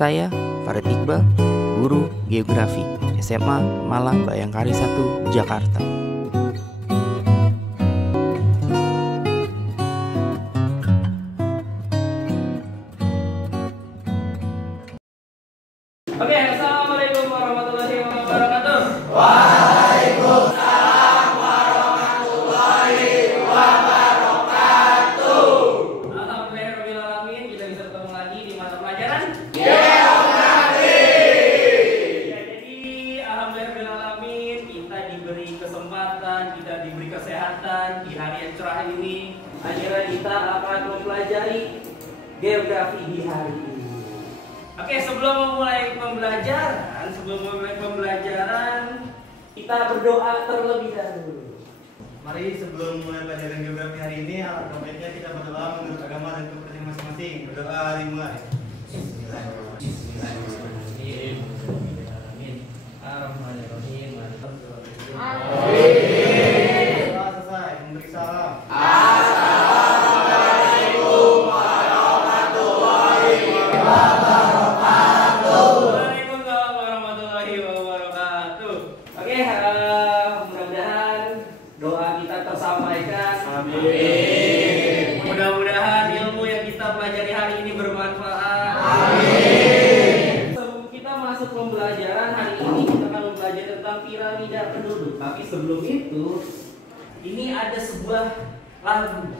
saya Farid Iqbal, guru geografi SMA Malang Bayangkari 1, Jakarta. Oke, assalamualaikum warahmatullahi wabarakatuh. Waalaikumsalam warahmatullahi wabarakatuh. Alhamdulillahirrahmanirrahim, kita bisa ketemu lagi di mata pelajaran Geografi. Ya, jadi alhamdulillahirrahmanirrahim, kita diberi kesempatan, kita diberi kesehatan di hari yang cerah ini. Akhirnya kita akan mempelajari geografi di hari ini. Oke, sebelum memulai pembelajaran, kita berdoa terlebih dahulu. Mari sebelum mulai pelajaran geografi hari ini, alangkah baiknya kita berdoa menurut agama dan kepercayaan masing-masing. Berdoa dimulai. Bismillahirrahmanirrahim. Doa selesai, memberi salam. Assalamualaikum warahmatullahi wabarakatuh. Waalaikumsalam warahmatullahi wabarakatuh. Oke, mudah-mudahan doa kita tersampaikan. Amin. Mudah-mudahan ilmu yang kita pelajari hari ini bermanfaat. Amin. Sebelum kita masuk pembelajaran hari ini, kita akan belajar tentang piramida penduduk. Tapi sebelum itu, ini ada sebuah lagu.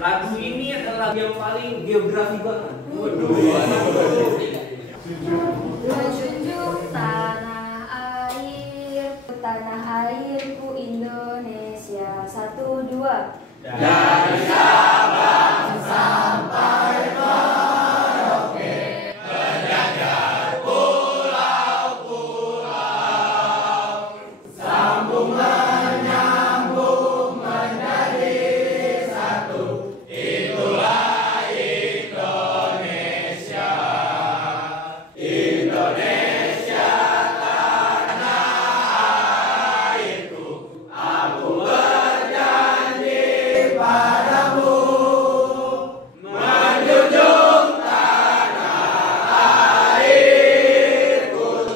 Lagu ini adalah yang paling geografi banget. Menjunjung tanah airku Indonesia. 1, 2. Dari Sabang sampai Merauke, menjajar pulau-pulau, sambung menyambung menjadi satu. Itulah Indonesia. Indonesia tanah airku, aku berjanji padamu, menjunjung tanah airku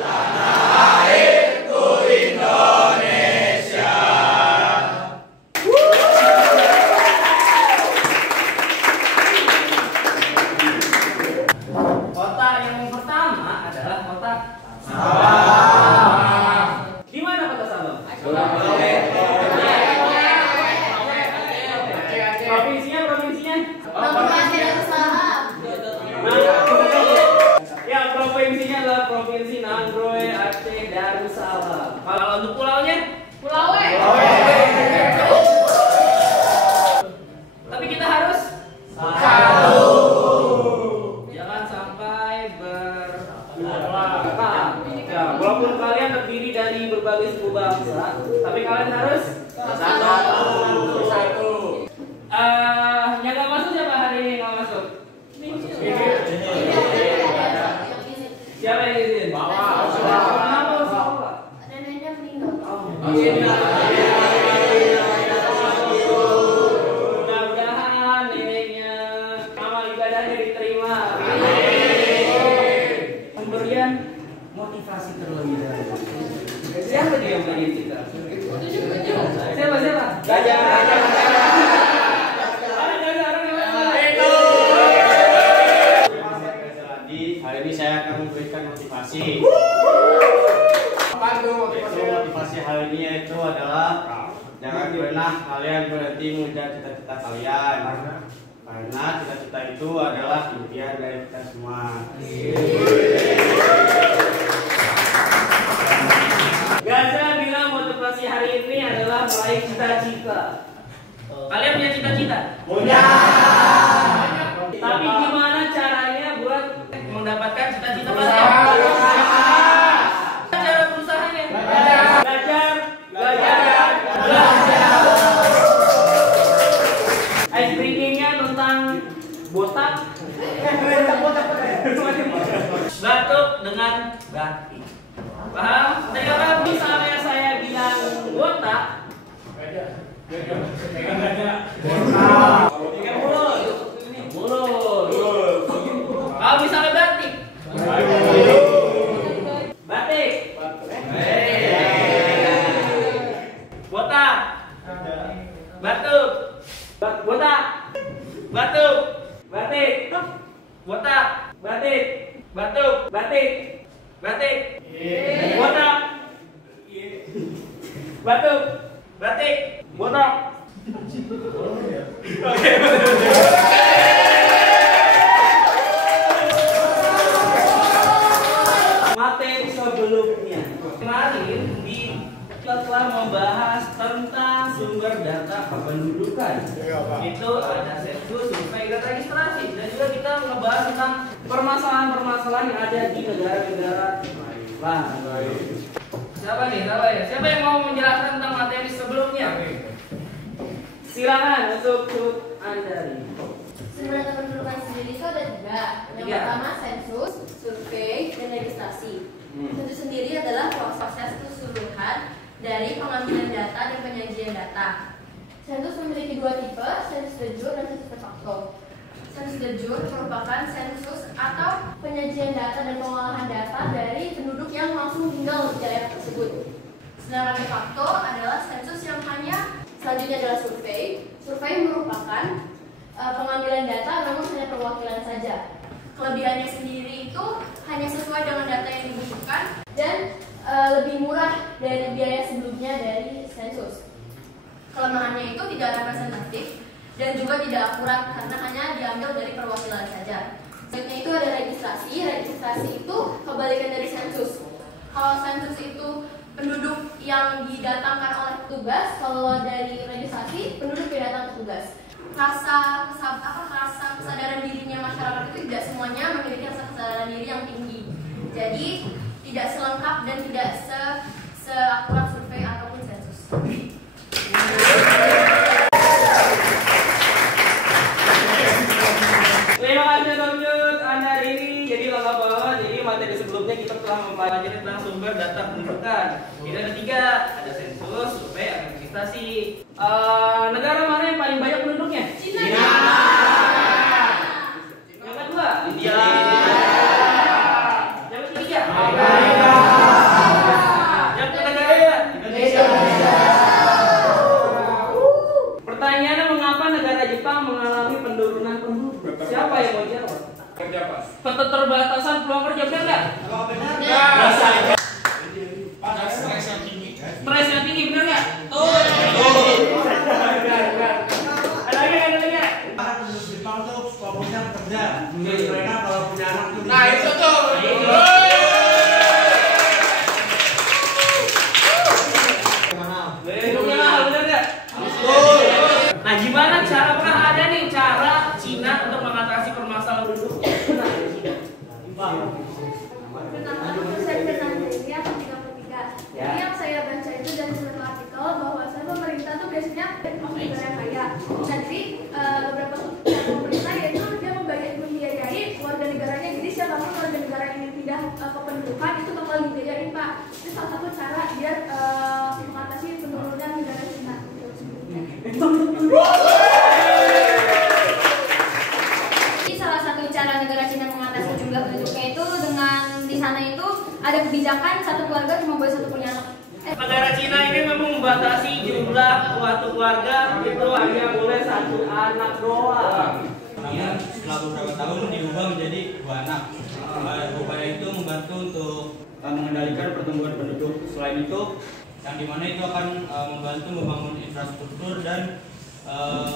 Indonesia. Kota yang pertama adalah kota Sabang. Di mana kota Sabang? Provinsinya? Ya, provinsinya adalah Provinsi Nanggroe Aceh Darussalam. Kalau untuk pulaunya? Tapi kita harus jangan sampai ya, walaupun kalian terdiri dari berbagai suku bangsa, tapi kalian harus satu. Yang nggak masuk siapa hari ini nggak masuk? Siapa yang izin? Kenapa sekolah? Mudah-mudahan neneknya amal ibadahnya diterima. Pemberian motivasi terlebih dahulu. Siapa dia yang bagi kita? Siapa? Gajah. Hari ini saya akan memberikan motivasi. Motivasi hari ini yaitu adalah jangan pernah kalian berhenti mengejar cita-cita kalian, karena cita-cita itu adalah impian dari kita semua. Gajah bilang motivasi hari ini adalah meraih cita-cita. Kalian punya cita-cita? Punya. Tapi gimana caranya buat mendapatkan cita-cita kalian? Cara berusahanya? Belajar. Ice breaking-nya tentang botak. Batuk dengan batik. Paham? Tadi apa? Misalnya saya bilang botak. Pegang gajah. batuk, batik, botak. Oke. Materi sebelumnya kemarin kita telah membahas tentang sumber data kependudukan. Itu ada sensus, survei, dan registrasi. Dan juga kita membahas tentang permasalahan-permasalahan yang ada di negara-negara lain. Siapa nih? Siapa yang mau menjelaskan tentang materi sebelumnya? Silakan untuk Anda. Sumber data kependudukan sendiri itu ada tiga. Yang pertama sensus, survei, dan registrasi. Sensus sendiri adalah proses keseluruhan dari pengambilan data dan penyajian data. Sensus memiliki dua tipe, sensus de jure dan sensus de facto. Sensus de jure merupakan sensus atau penyajian data dan pengolahan data dari penduduk yang langsung tinggal di daerah tersebut. Sedangkan de facto adalah sensus yang selanjutnya adalah survei. Survei merupakan pengambilan data namun hanya perwakilan saja. Kelebihannya sendiri itu hanya sesuai dengan data yang dibutuhkan dan lebih murah dari biaya sebelumnya dari sensus. Kelemahannya itu tidak representatif dan juga tidak akurat karena hanya diambil dari perwakilan saja. Selanjutnya itu ada registrasi. Registrasi itu kebalikan dari sensus. Kalau sensus itu penduduk yang didatangkan oleh petugas, kalau dari registrasi penduduk yang datang petugas. Rasa kesadaran dirinya masyarakat itu tidak semuanya memiliki rasa kesadaran diri yang tinggi. Jadi tidak selengkap dan tidak seakurat survei ataupun sensus. Terima kasih Donjut Anda hari ini. Jadi lengkap banget. Jadi materi sebelumnya kita telah mempelajari tentang sumber data pendudukan. Ini ada tiga, ada sensus, survei, dan registrasi. Negara mana yang paling banyak penduduknya? Cina. Yang kedua? India. Yang ketiga? Yang ketiga? Indonesia. Pertanyaannya, mengapa negara Jepang mengalami penurunan penduduk? Siapa yang mau jawab? Keterbatasan peluang kerja, benar nggak? Benar. Stres yang tinggi. Stres yang tinggi, benar nggak? Ada lagi? Penduduk Jepang tuh fokusnya kerja. Mereka kalau punya anak tuh. Nah itu tuh. Hidupnya mahal, benar nggak? Nah, gimana cara pernah ada nih cara Cina untuk mengatasi permasalahan penduduk? Pertama saya Fernandelia 33. Jadi yang saya baca itu dari suatu artikel bahwa pemerintah tuh biasanya negara yang kaya. Jadi beberapa pemerintah yaitu dia membiayai warga negaranya. Jadi siapapun warga negara yang pindah ke pendudukan itu bakal dibiayain, Pak. Itu salah satu cara biar mengatasi penurunan negara Cina. Jadi salah satu cara negara Cina mengatasi jumlah penduduknya itu dengan di sana itu ada kebijakan satu keluarga cuma boleh satu punya anak. Negara Cina ini memang membatasi jumlah suatu keluarga itu hanya boleh satu anak doang. Namun setelah beberapa tahun diubah menjadi 2 anak. Upaya itu membantu untuk mengendalikan pertumbuhan penduduk. Selain itu, yang dimana itu akan membantu membangun infrastruktur dan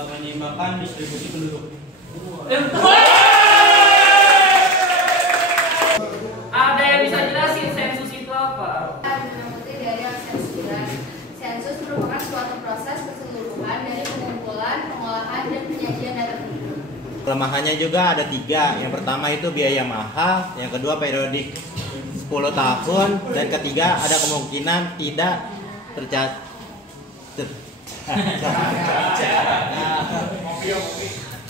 menyeimbangkan distribusi penduduk. Ada yang bisa jelasin sensus itu apa? Dari sensus merupakan suatu proses keseluruhan dari pengumpulan, pengolahan, dan penyajian data penduduk. Kelemahannya juga ada 3. Yang pertama itu biaya mahal, yang kedua periodik 10 tahun, dan ketiga ada kemungkinan tidak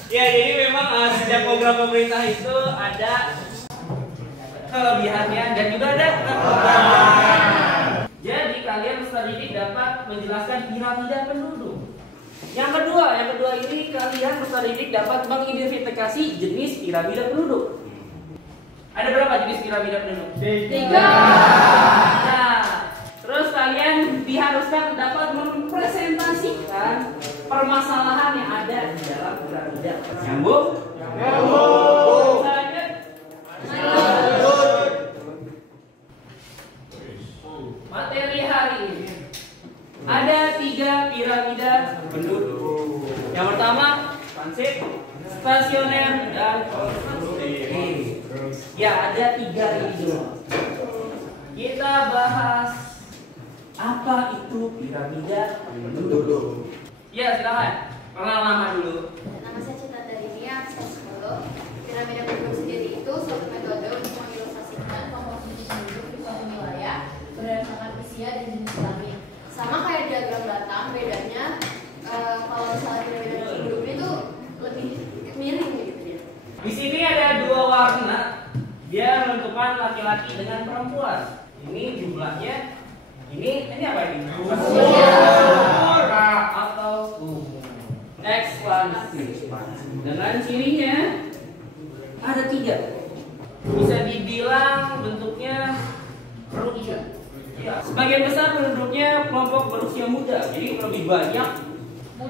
Ya, jadi memang setiap program pemerintah itu ada kelebihannya dan juga ada kekurangannya. Jadi kalian peserta didik dapat menjelaskan piramida penduduk. Yang kedua ini kalian peserta didik dapat mengidentifikasi jenis piramida penduduk. Ada berapa jenis piramida penduduk? 3. Nah, terus kalian diharuskan dapat mempresentasikan permasalahan yang ada di dalam piramida. Nyambung? Nyambung. Lanjut. Materi hari ini. Ada 3 piramida penduduk. Yang pertama, ekspansif, stasioner, dan konstruktif. Ya, ada 3 ini dulu. Kita bahas apa itu piramida penduduk. Ya, silakan. Kenal nama dulu. Nama saya Cinta Darinia, saya psikolog. Piramida penduduk sendiri itu suatu metode untuk mengilustrasikan komposisi penduduk di suatu wilayah berdasarkan usia dan jenis kelamin. Sama kayak diagram Batam, bedanya kalau misalnya piramida penduduk itu lebih miring gitu ya. Di sini ada 2 warna. Dia menentukan laki-laki dengan perempuan. Ini jumlahnya. Ini apa ini? Umur atau ekspansif. Dengan cirinya ada 3. Bisa dibilang bentuknya berusia. Ya, sebagian besar penduduknya kelompok berusia muda. Jadi lebih banyak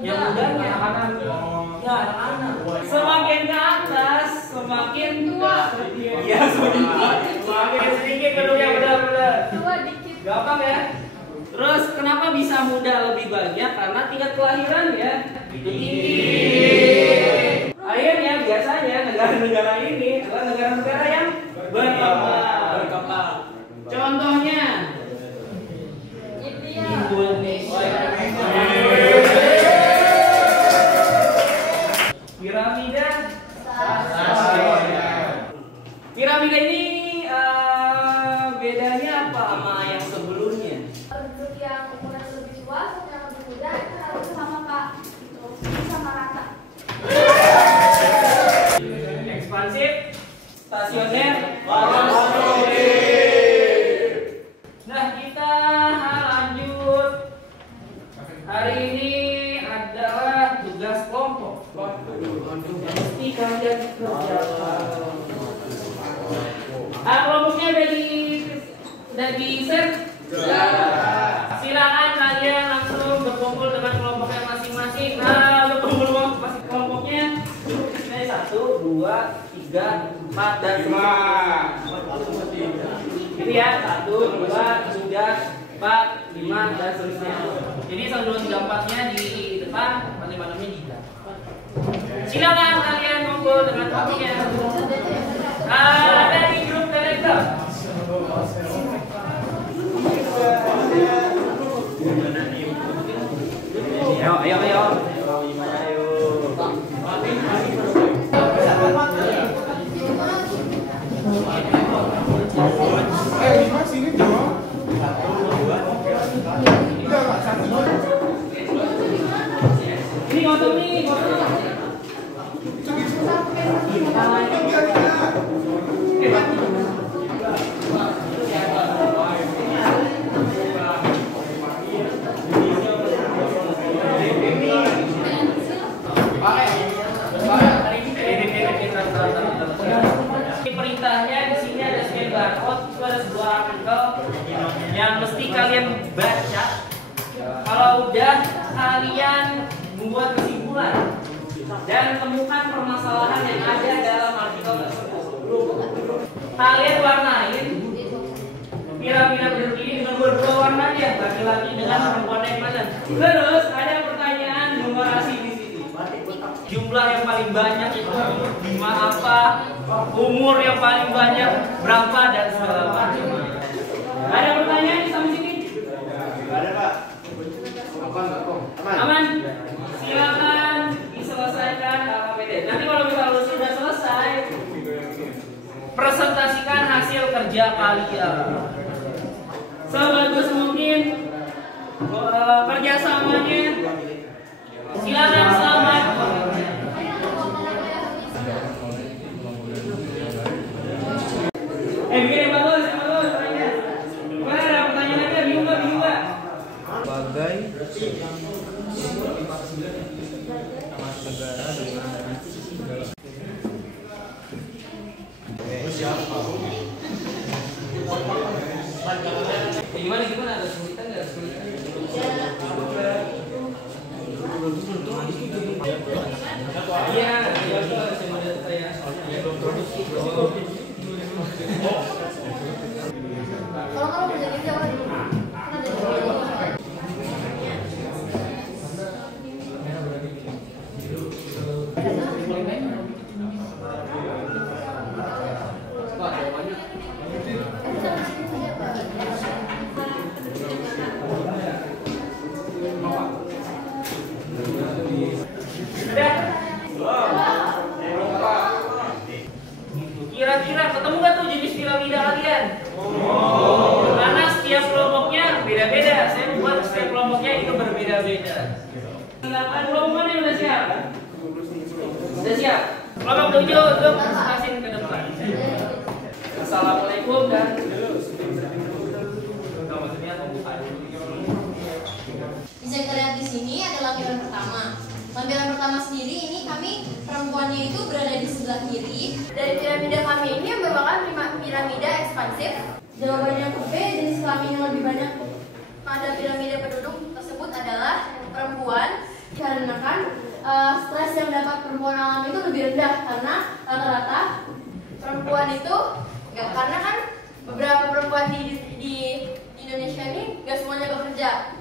yang mudanya anak-anak. Semakin ke atas semakin tua. Iya, semakin tua. Semakin sedikit penduduk yang benar-benar. Tua dikit. Gampang ya. Terus kenapa bisa muda lebih banyak? Karena tingkat kelahiran ya itu tinggi. Akhirnya biasanya negara-negara ini adalah negara-negara yang berkembang. Contohnya Indonesia. Piramida Piramida ini bedanya apa sama yang sebelumnya? Penduduk yang umurnya lebih tua sama yang lebih muda itu harus sama Pak. Itu sama rata. Ekspansif, stasioner, nah kita lanjut. Hari ini adalah tugas kelompok. Mesti kalian kerjakan. Kelompoknya udah di share? Silakan kalian langsung berkumpul dengan kelompoknya masing-masing. Nah, berkumpul masing kelompoknya. Ini 1, 2, 3, 4 dan 5. Itu ya, 1, 2, 3, 4, 5 dan seterusnya. Jadi 1, 2, 3, 4-nya di depan, 4, 5, 6-nya di belakang. Silakan kalian ngumpul dengan kelompoknya. Ada di grup Telegram. Ayo. Ini gotong nih, perintahnya di sini ada scan barcode, itu ada sebuah artikel yang mesti kalian baca. Kalau udah kalian membuat kesimpulan dan temukan permasalahan yang ada dalam artikel tersebut. Kalian warnain piramida penduduk ini dengan dua warna aja, laki-laki dengan perempuan yang mana. Terus ada pertanyaan numerasi di sini. Jumlah yang paling banyak itu lima apa? Umur yang paling banyak berapa dan segala macam. Ada pertanyaan di sampai sini? Ada Pak. Aman. Silakan diselesaikan AKPD. Nanti kalau misalnya sudah selesai, presentasikan hasil kerja kalian sebagus mungkin. Kerjasamanya silakan selamat. Bikin bagus. Mana ada pertanyaannya? Bingung nggak? Sebagai Gimana ada kesulitan nggak? Iya, saya. Kalau kamu kerja di Jawa, kan ada beda-beda. Saya buat setiap kelompoknya itu berbeda-beda. Silakan kelompok yang udah siap. Sudah siap. Kelompok 7 untuk presentasi ke depan. Assalamualaikum dan maksudnya pembukaan. Bisa kita lihat di sini ada lampiran pertama. Lampiran pertama sendiri ini kami perempuannya itu berada di sebelah kiri. Dari piramida kami ini yang merupakan piramida ekspansif. Jawabannya ke B, jenis kelamin yang lebih banyak pada piramida penduduk tersebut adalah perempuan, karena kan stres yang dapat perempuan alami itu lebih rendah karena rata-rata perempuan itu karena kan beberapa perempuan di Indonesia ini nggak semuanya bekerja.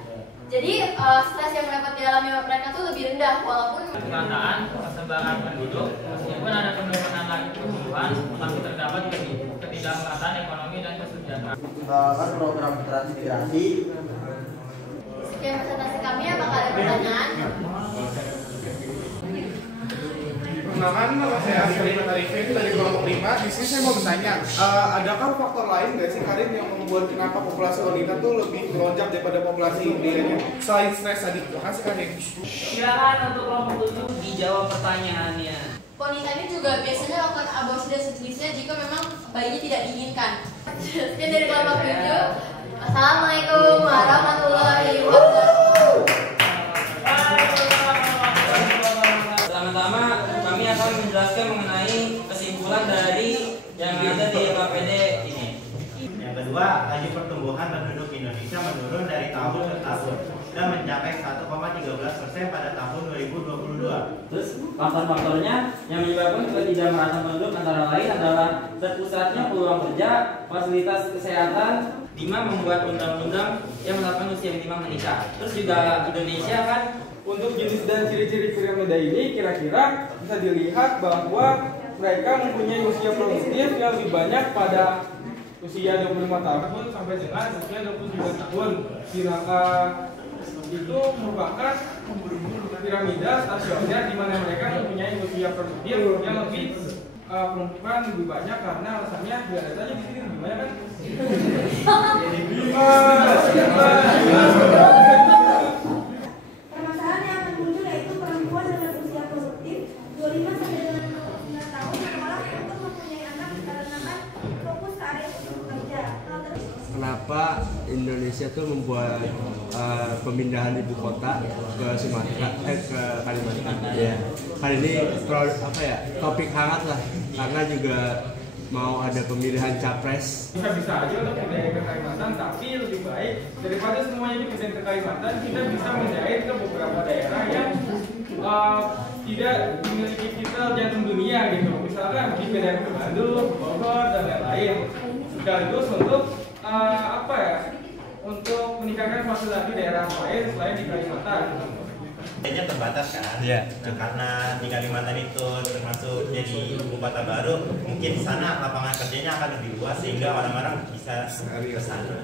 Jadi stres yang dapat dialami mereka tuh lebih rendah walaupun Perataan persebaran penduduk meskipun ada penurunan lagi pertumbuhan, tapi terdapat ketidakmerataan ekonomi dan kesejahteraan. Kan program transmigrasi. sekian presentasi kami. Apakah ada pertanyaan? Perkenalkan, nama saya Karim Arifin dari kelompok 5. Di sini saya mau bertanya, adakah faktor lain nggak sih Karim yang membuat kenapa populasi wanita tuh lebih melonjak daripada populasi prianya selain stres tadi? Terima kasih Karim. Silakan untuk kelompok 7 dijawab pertanyaannya. Wanita ini juga biasanya melakukan aborsi dan sejenisnya jika memang bayinya tidak diinginkan. Sekian dari kelompok 7. Assalamualaikum warahmatullahi wabarakatuh. Pertama-tama kami akan menjelaskan mengenai kesimpulan dari yang ada di KPD ini. Yang kedua, laju pertumbuhan penduduk Indonesia menurun dari tahun ke tahun dan mencapai 1,13% pada tahun 2022. Terus faktor-faktornya yang menyebabkan ketidakmerataan penduduk antara lain adalah terpusatnya peluang kerja, fasilitas kesehatan, 5 membuat undang-undang yang menetapkan usia minimal menikah. Terus juga Indonesia kan untuk jenis dan ciri-ciri piramida ini kira-kira bisa dilihat bahwa mereka mempunyai usia produktif yang lebih banyak pada usia 25 tahun sampai dengan usia 29 tahun. Sedangkan itu merupakan piramida stasioner di mana mereka mempunyai usia produktif yang lebih perempuan lebih banyak karena alasannya biar ada aja di sini lebih banyak kan? Permasalahan yang akan muncul yaitu perempuan dengan usia produktif 25 sampai dengan 29 tahun menolak untuk mempunyai anak karena kan fokus ke area bekerja. Kenapa Indonesia tuh membuat pemindahan ibu kota ke Sumatera ke Kalimantan? Ya. Kali ini topik hangat lah karena juga mau ada pemilihan capres. Bisa aja untuk pindahin ke Kalimantan, tapi lebih baik daripada semuanya dipindahin ke Kalimantan, kita bisa menjahit ke beberapa daerah yang tidak memiliki titel jantung dunia gitu. Misalkan dipindahin ke Bandung, Bogor, dan lain-lain. Sekaligus untuk untuk meningkatkan fasilitas daerah lain selain di Kalimantan. Kayaknya terbatas kan? Iya. Karena di Kalimantan itu termasuk jadi ibu kota baru, mungkin di sana lapangan kerjanya akan lebih luas sehingga orang-orang bisa ke sana.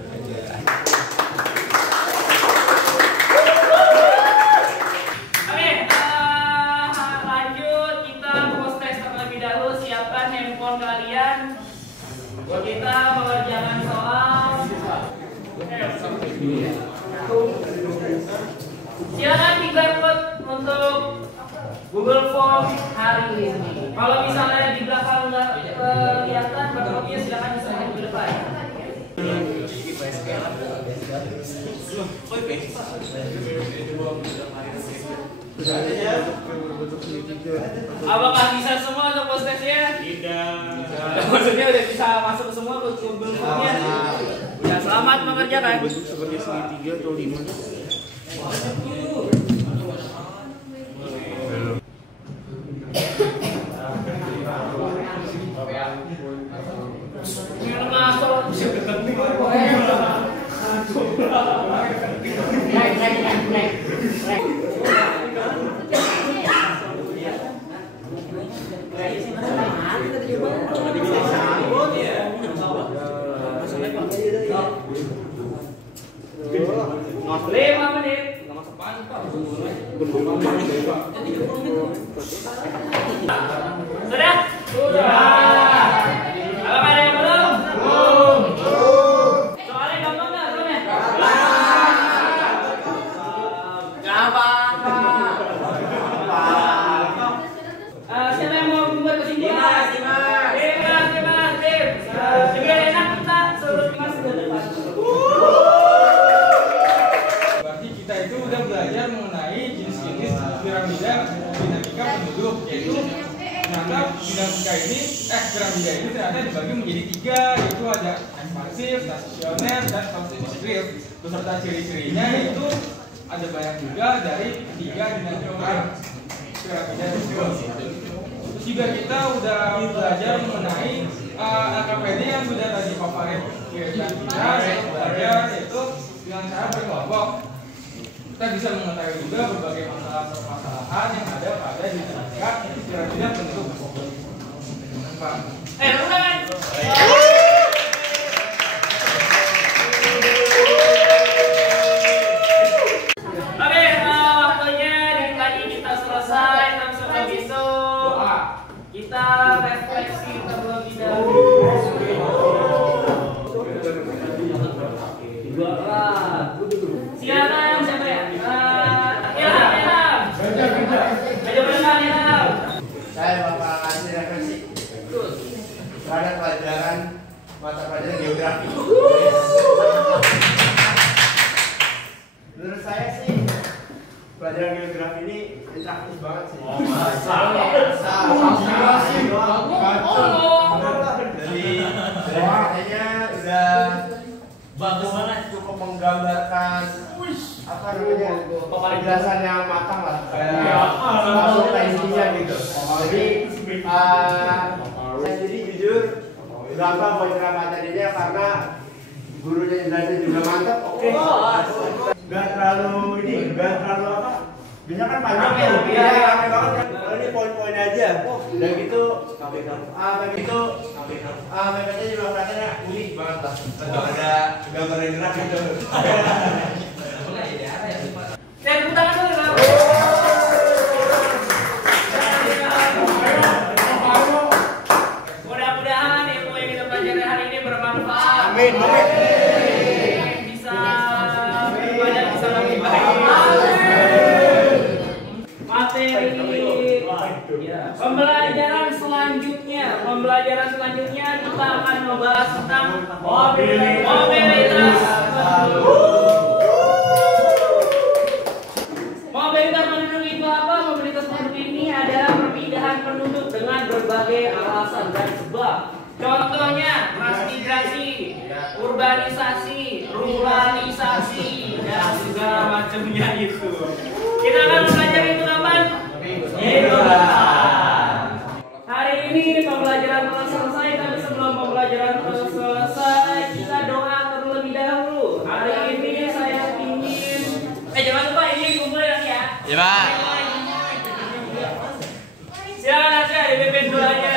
Oke, lanjut kita proses terlebih dahulu. Siapkan handphone kalian. Buat kita mengerjakan soal. Silakan di-download untuk Google Form hari ini. Kalau misalnya di belakang nggak kelihatan barcode-nya, silakan diserahkan di depan. Apakah bisa semua untuk postesnya? Tidak. Maksudnya udah bisa masuk semua ke Google Form-nya? Ya, selamat mengerjakan. Bentuk seperti segitiga atau 5. Sudah? Sudah. Apakah ada yang belum? Belum. Soalnya gampang nggak? Belum ya? ini ternyata dibagi menjadi 3, yaitu ada ekspansif, stasioner, dan konstitutif. Beserta ciri-cirinya itu ada banyak juga dari 3 dimensional piramida tersebut. Terus juga kita udah belajar mengenai LKPD yang sudah tadi Pak Farid kirimkan kita, belajar yaitu dengan cara berkelompok. Kita bisa mengetahui juga berbagai masalah permasalahan yang ada pada dinamika piramida penduduk. Pak. Bukan. Oke, waktunya dari tadi kita selesai langsung habis itu kita refleksi terlebih dahulu. Silakan siapa ya? Ilham. Saya bakal kasih refleksi pada pelajaran mata pelajaran geografi. Menurut saya sih pelajaran geografi ini interaktif banget sih. Dari kayaknya udah bagus banget, cukup menggambarkan apa namanya penjelasan yang matang lah, masuk ke intinya gitu. Jadi saya sendiri jujur bangga buat ceramah tadinya karena gurunya jelasnya juga mantap. Oke, nggak terlalu apa? Biasanya kan panjang ya, rame banget kan. Kalau ini poin-poin aja. Dan gitu, PPT juga kelihatannya unik banget lah. Ada gambar yang gerak gitu. Saya tepuk tangan dulu ya. Mudah-mudahan ilmu yang kita pelajari hari ini bermanfaat. Amin. Bisa lebih baik. Materi pembelajaran selanjutnya kita akan membahas tentang mobilitas penduduk itu apa? Mobilitas penduduk ini adalah perpindahan penduduk dengan berbagai alasan dan sebab. Contohnya transmigrasi, urbanisasi, ruralisasi, dan segala macamnya itu. Kita akan belajar itu kapan? Hari ini pembelajaran telah selesai, tapi sebelum pembelajaran telah selesai, kita doa terlebih dahulu. Hari ini saya ingin jangan lupa ini kumpul lagi ya. Ya, Pak. Silakan aja dipimpin doanya.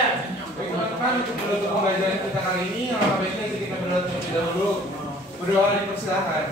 Teman-teman, untuk menutup pembelajaran kita kali ini, alhamdulillah kita berdoa terlebih dahulu. Berdoa dipersilakan.